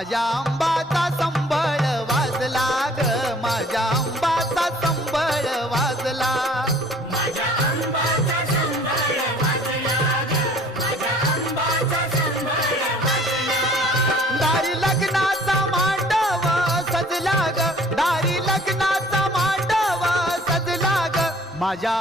माझ्या आंबाचा संबळ वाजला ग, माझ्या आंबाचा संबळ वाजला. माझ्या आंबाचा संबळ वाजला ग, माझ्या आंबाचा संबळ वाजला. दारी लग्नाचा मांडव सजला ग, दारी लग्नाचा मांडव सजला ग, माझ्या